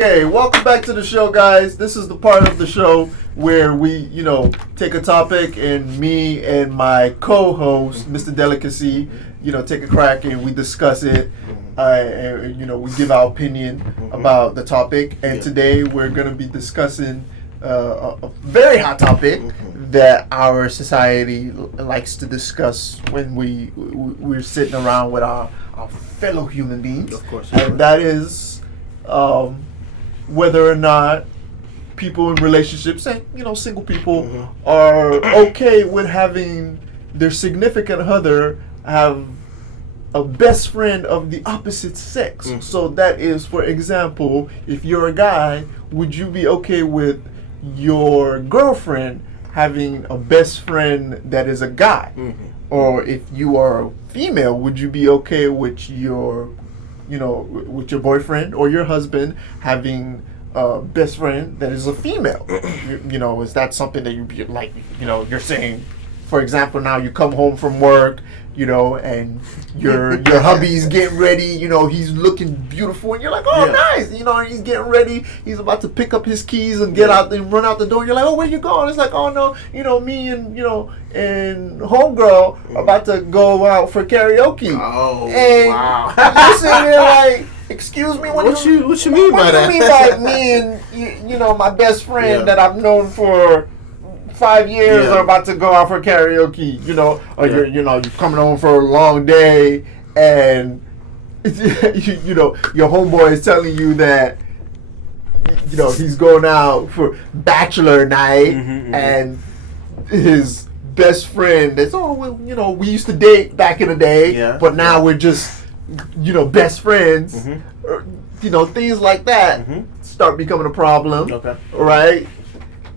Hey, welcome back to the show, guys. This is the part of the show where we, take a topic and me and my co-host, Mr Delicacy, take a crack and we discuss it. And, we give our opinion about the topic. And today we're going to be discussing a very hot topic that our society likes to discuss when we're sitting around with our fellow human beings. Of course. And that is whether or not people in relationships and single people are okay with having their significant other have a best friend of the opposite sex. So that is, for example, if you're a guy, would you be okay with your girlfriend having a best friend that is a guy? Or if you are a female, would you be okay with your with your boyfriend or your husband having a best friend that is a female? Is that something that you'd be like, you're saying, for example, now you come home from work, and your hubby's getting ready, he's looking beautiful, and you're like, oh, nice, and he's getting ready, he's about to pick up his keys and get out and run out the door, and you're like, oh, where you going? It's like, oh, no, me and, and homegirl about to go out for karaoke. Oh, and wow. You're sitting there like, excuse me, what you mean by that? What do you mean by me and, my best friend that I've known for 5 years are about to go out for karaoke, or you're coming home for a long day and your homeboy is telling you that he's going out for bachelor night and his best friend is, we used to date back in the day, but now we're just best friends, things like that start becoming a problem, right?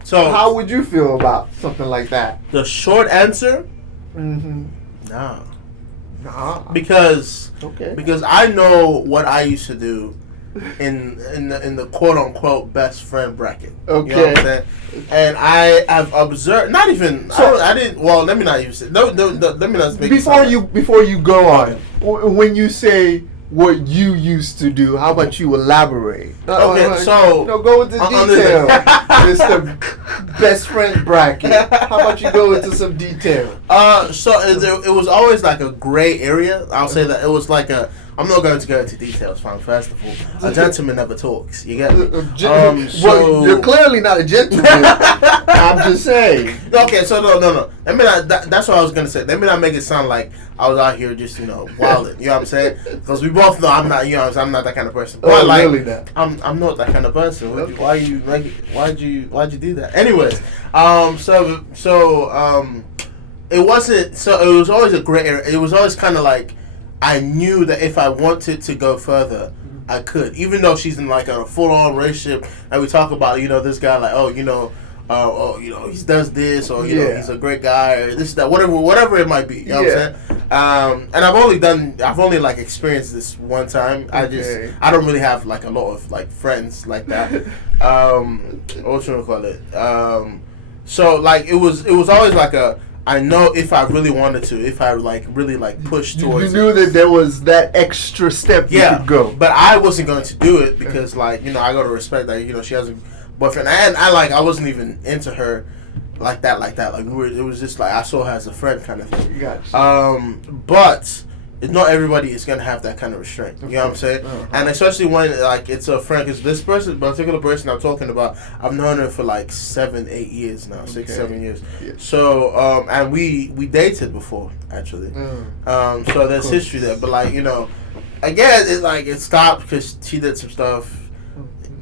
So how would you feel about something like that? The short answer, nah. Because I know what I used to do in the quote unquote best friend bracket. Okay. You know what I'm saying? And I have observed, not even. So I didn't. Well, let me not even say. No, let me not make before you go on. When you say what you used to do, how about you elaborate? So go into detail. It's the best friend bracket. How about you go into some detail? So it was always like a gray area. I'll say that it was like a. I'm not going to go into details, fam. First of all, a gentleman never talks. You get me? Well, you're clearly not a gentleman. I'm just saying. Okay, so no. Let me not. That's what I was gonna say. Let me not make it sound like I was out here just wilding. You know what I'm saying? Because we both know I'm not. I'm not that kind of person. But really not. I'm not that kind of person. Why'd you do that? Anyways, it wasn't. So it was always a gray area. It was always kind of like. I knew that if I wanted to go further, I could. Even though she's in like a full-on relationship, and we talk about this guy like he does this or he's a great guy or this that whatever it might be. You know what I'm saying? And I've only like experienced this one time. I don't really have like a lot of like friends like that. What you call it? So like it was always like a. I know if I really wanted to, if I like really like pushed towards. You knew that there was that extra step you could go. But I wasn't going to do it because like I gotta respect that she has a boyfriend and I wasn't even into her like that. Like it was just like I saw her as a friend kind of thing. Gotcha. But not everybody is gonna have that kind of restraint. You know what I'm saying? And especially when like it's a friend, because this particular person I'm talking about, I've known her for like 7-8 years now, 6-7 years. Yeah. So and we dated before actually. So there's history there, but like again it stopped because she did some stuff.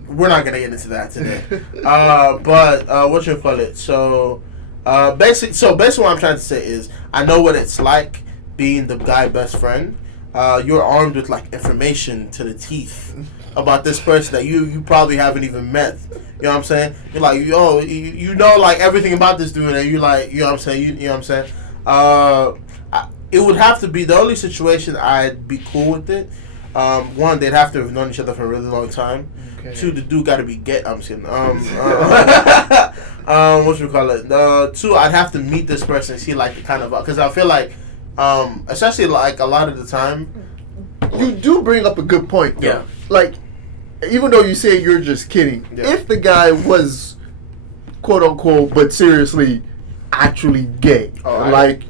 We're not gonna get into that today. But what you call it? So basically what I'm trying to say is I know what it's like. Being the guy best friend, you're armed with like information to the teeth about this person that you probably haven't even met. You know what I'm saying? You're like, you know like everything about this dude, and you like, you know what I'm saying? You know what I'm saying? It would have to be the only situation I'd be cool with it. One, they'd have to have known each other for a really long time. Okay. Two, the dude got to be gay. I'm saying, what should we call it? Two, I'd have to meet this person and see like the kind of, because I feel like. Especially like a lot of the time, you do bring up a good point. Though. Yeah. Like even though you say you're just kidding, if the guy was quote unquote, but seriously, actually gay, like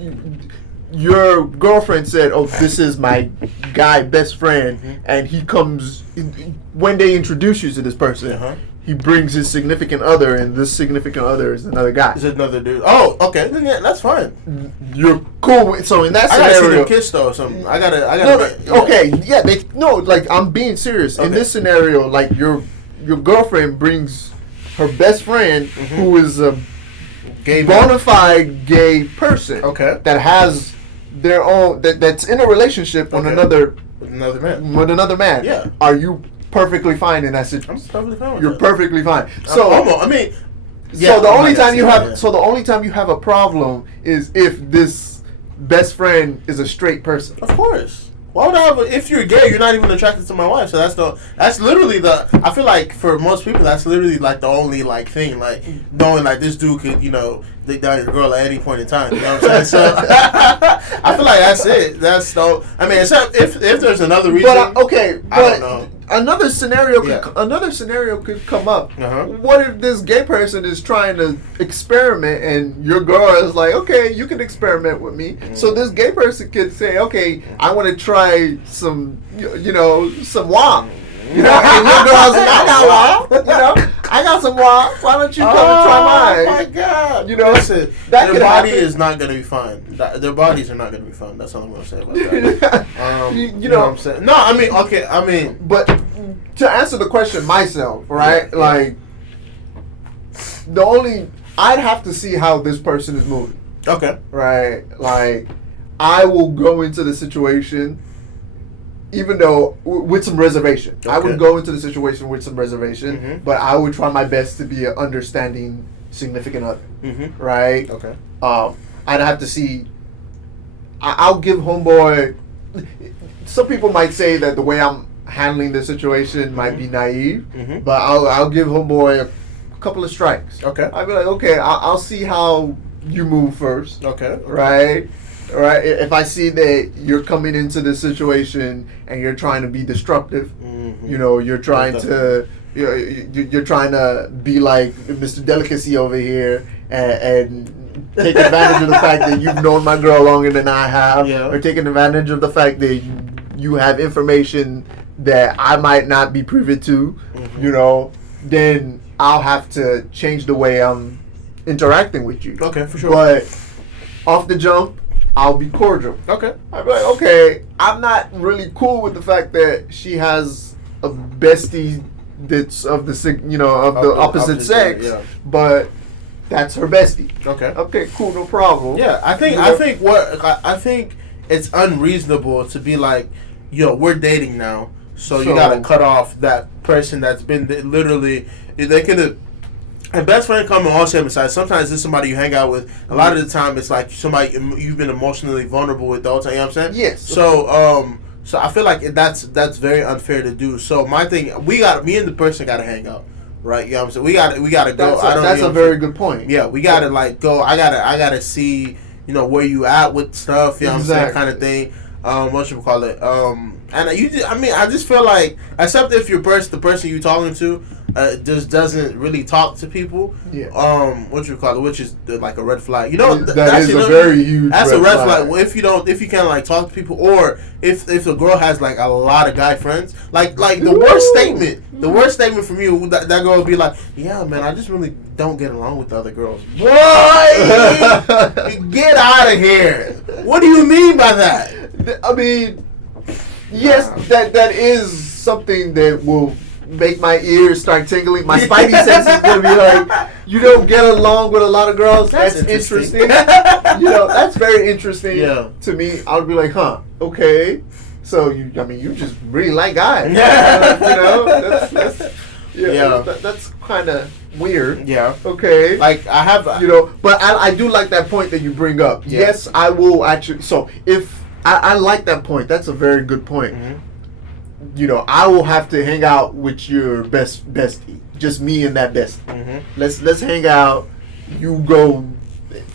your girlfriend said, "Oh, this is my guy best friend," and he comes when they introduce you to this person. He brings his significant other, and this significant other is another guy. Is another dude? Oh, okay, then yeah, that's fine. You're cool with, so in that scenario, I gotta see them kiss though. Or something. I gotta. Okay, yeah, like I'm being serious. In this scenario, like your girlfriend brings her best friend, who is a bona fide gay person, that has their own that's in a relationship with another man. Yeah, are you perfectly fine in that situation? I'm perfectly fine with You're that. Perfectly fine. So I mean, yeah, so the only time you have so the only time you have a problem is if this best friend is a straight person. Of course. Why would I have if you're gay, you're not even attracted to my wife. So that's literally I feel like for most people that's literally like the only like thing, like knowing like this dude could, dick down your girl at any point in time. You know what I'm saying? So I feel like that's it. That's I mean, except if there's another reason. But I don't know. Another scenario could come up. What if this gay person is trying to experiment and your girl is like, okay, you can experiment with me. So this gay person could say, okay, I want to try some, some wop. And your girl's like, I got wop. I got some wop. Why don't you come and try mine? Oh my God. Listen, their body is not going to be fine. Their bodies are not going to be fine. That's all I'm going to say about that. you know what I'm saying? No, I mean. But to answer the question myself, right? Like, I'd have to see how this person is moving. Okay. Right? Like, I will go into the situation, even though with some reservation. I would go into the situation with some reservation, but I would try my best to be an understanding significant other. Right? Okay. I'd have to see. I'll give homeboy. Some people might say that the way I'm handling the situation might be naive, but I'll give homeboy a couple of strikes. Okay. I'll be like, okay, I'll see how you move first. Okay. Right. If I see that you're coming into this situation and you're trying to be destructive, you're trying to you're trying to be like Mr Delicacy over here and take advantage of the fact that you've known my girl longer than I have, or taking advantage of the fact that you have information that I might not be privy to, then I'll have to change the way I'm interacting with you. Okay, for sure. But off the jump, I'll be cordial. Okay. I'll be like, okay, I'm not really cool with the fact that she has a bestie that's of the opposite sex, but that's her bestie. Okay. Okay, cool, no problem. Yeah, I think it's unreasonable to be like, we're dating now, so you gotta cut off that person that's been literally. They could have. And best friend come on all shapes and sizes. Sometimes it's somebody you hang out with. A lot of the time it's like somebody you've been emotionally vulnerable with the whole time. You know what I'm saying? Yes. So I feel like that's very unfair to do. So my thing, me and the person gotta hang out, right? You know what I'm saying? We gotta go. That's a very good point. Yeah, we gotta like go. I gotta see where you at with stuff. You know what I'm saying? Kind of thing. What should we call it? And I just feel like, except if the person you're talking to just doesn't really talk to people. Yeah. What you call it? Which is like a red flag. That is a very huge. That's a red flag. Well, if you can't like talk to people, or if the girl has like a lot of guy friends, like the worst statement from you, that girl would be like, yeah, man, I just really don't get along with the other girls. Boy, get out of here. What do you mean by that? I mean, yes, that is something that will make my ears start tingling. My spidey sense is going to be like, you don't get along with a lot of girls. That's interesting. That's very interesting to me. I would be like, huh, okay. So you just really like guys. That's kind of weird. Yeah. Okay. Like I have, but I do like that point that you bring up. Yeah. Yes, I will actually. So if I like that point, that's a very good point. I will have to hang out with your bestie, just me and that bestie. Let's hang out. You go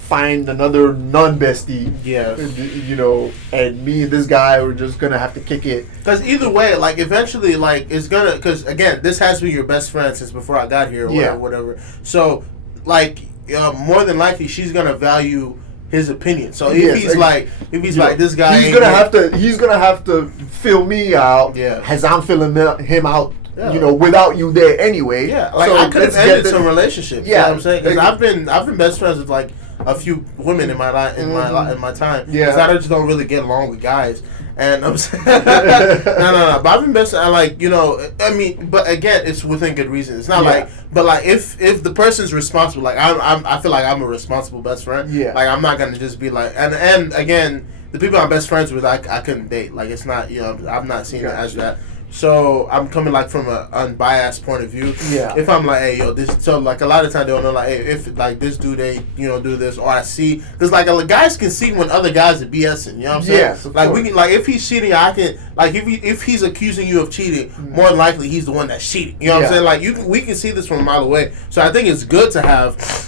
find another non-bestie. Yes. You know, and me and this guy are just gonna have to kick it. Because either way, like eventually, like it's gonna. Because again, this has been your best friend since before I got here, or whatever. So, like, more than likely, she's gonna value his opinion. So if he's like this guy, he's gonna have to fill me out. Yeah. As I'm filling him out. Yeah. You know, without you there anyway. Yeah, like so I could have ended some relationships. Yeah, you know what I'm saying, because I've been best friends with like a few women in my life in my time. Yeah, because I just don't really get along with guys. And I'm saying, no. But I've been best. I like, you know. I mean, but again, it's within good reason. It's not like, but like if the person's responsible, like I feel like I'm a responsible best friend. Yeah, like I'm not gonna just be like, and again, the people I'm best friends with, I couldn't date. Like it's not, you know, I'm not seeing it as that. So I'm coming like from an unbiased point of view. Yeah. If I'm like, hey, yo, this, so like a lot of times they'll know like, hey, if like this dude, they, you know, do this, or I see, because like guys can see when other guys are BSing. You know what I'm saying? Yes. Like we can, like if he's cheating, I can, like if he's accusing you of cheating, more than likely he's the one that's cheating. You know what I'm saying? Like we can see this from a mile away. So I think it's good to have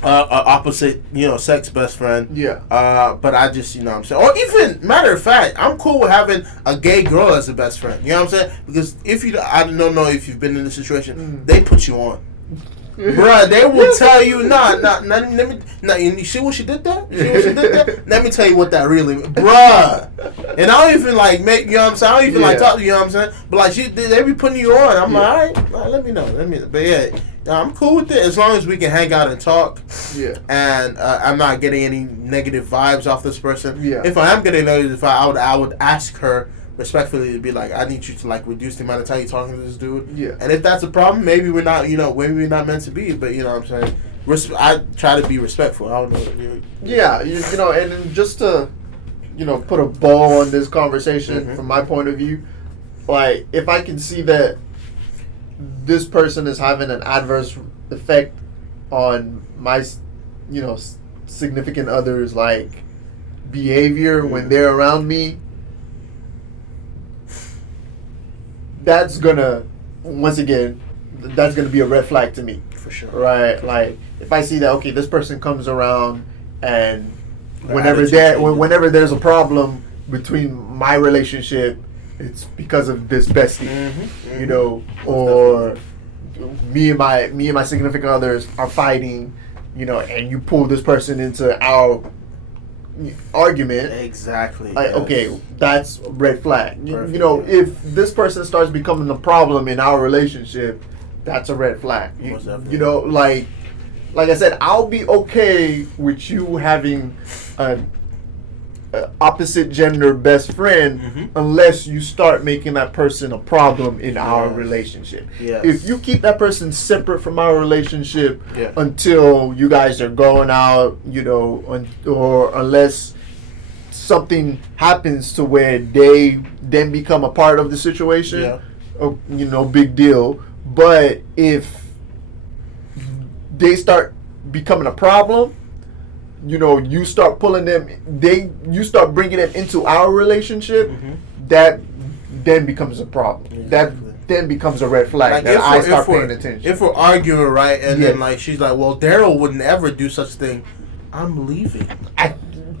opposite, you know, sex best friend. Yeah. But I just, you know what I'm saying? Or even, matter of fact, I'm cool with having a gay girl as a best friend. You know what I'm saying? Because if you, I don't know if you've been in this situation, they put you on. Bruh, they will tell you, let me, you see what she did there? Let me tell you what that really, bruh. And I don't even like make, you know what I'm saying? I don't even like talk to you know what I'm saying? But like, they be putting you on. I'm like, all right, let me know. But yeah. I'm cool with it as long as we can hang out and talk. Yeah. And I'm not getting any negative vibes off this person. Yeah. If I am getting negative vibes, I would ask her respectfully to be like, I need you to like reduce the amount of time you're talking to this dude. Yeah. And if that's a problem, maybe we're not, you know, maybe we're not meant to be. But you know what I'm saying? I try to be respectful. I don't know. Yeah. You know, and just to, you know, put a bow on this conversation from my point of view, like if I can see that this person is having an adverse effect on my, you know, significant other's like behavior when they're around me, that's gonna, once again, that's gonna be a red flag to me. For sure. Right? Like if I see that, okay, this person comes around and whenever there's a problem between my relationship, it's because of this bestie, you know, or me and my significant others are fighting, you know, and you pull this person into our argument. Exactly. Like, okay, that's a red flag. Perfect, you know, if this person starts becoming a problem in our relationship, that's a red flag. You know, like I said, I'll be okay with you having a opposite gender best friend unless you start making that person a problem in our relationship. Yes. If you keep that person separate from our relationship until you guys are going out, you know, or unless something happens to where they then become a part of the situation, you know, big deal. But if they start becoming a problem, you know, you start pulling them, you start bringing them into our relationship, that then becomes a problem. Exactly. That then becomes a red flag, like that I start paying attention. If we're arguing, right, and then like she's like, well, Daryl would never do such a thing, I'm leaving.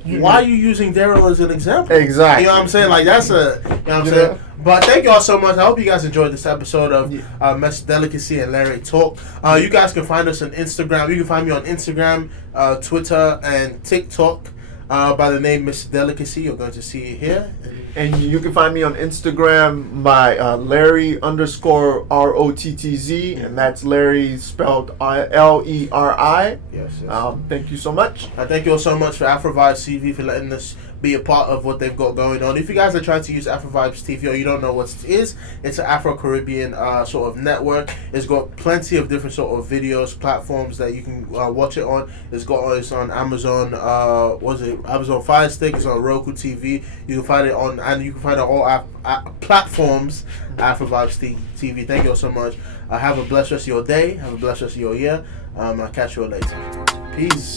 Why are you using Daryl as an example? Exactly. You know what I'm saying? Like that's a, you know what I'm saying? But thank you all so much. I hope you guys enjoyed this episode of Mr Delicacy and Larry Talk. You guys can find us on Instagram. You can find me on Instagram, Twitter, and TikTok by the name Mr Delicacy. You're going to see it here. And you can find me on Instagram by Larry_ROTTZ, and that's Larry spelled Leri. Yes. Thank you so much. Thank you all so much for AfroVibes TV for letting us be a part of what they've got going on. If you guys are trying to use AfroVibes TV or you don't know what it is, it's an Afro-Caribbean sort of network. It's got plenty of different sort of videos, platforms that you can watch it on. It's on Amazon, Amazon Fire Stick, it's on Roku TV. You can find it on, and you can find it on all platforms, AfroVibes TV. Thank you all so much. Have a blessed rest of your day. Have a blessed rest of your year. I'll catch you all later. Peace.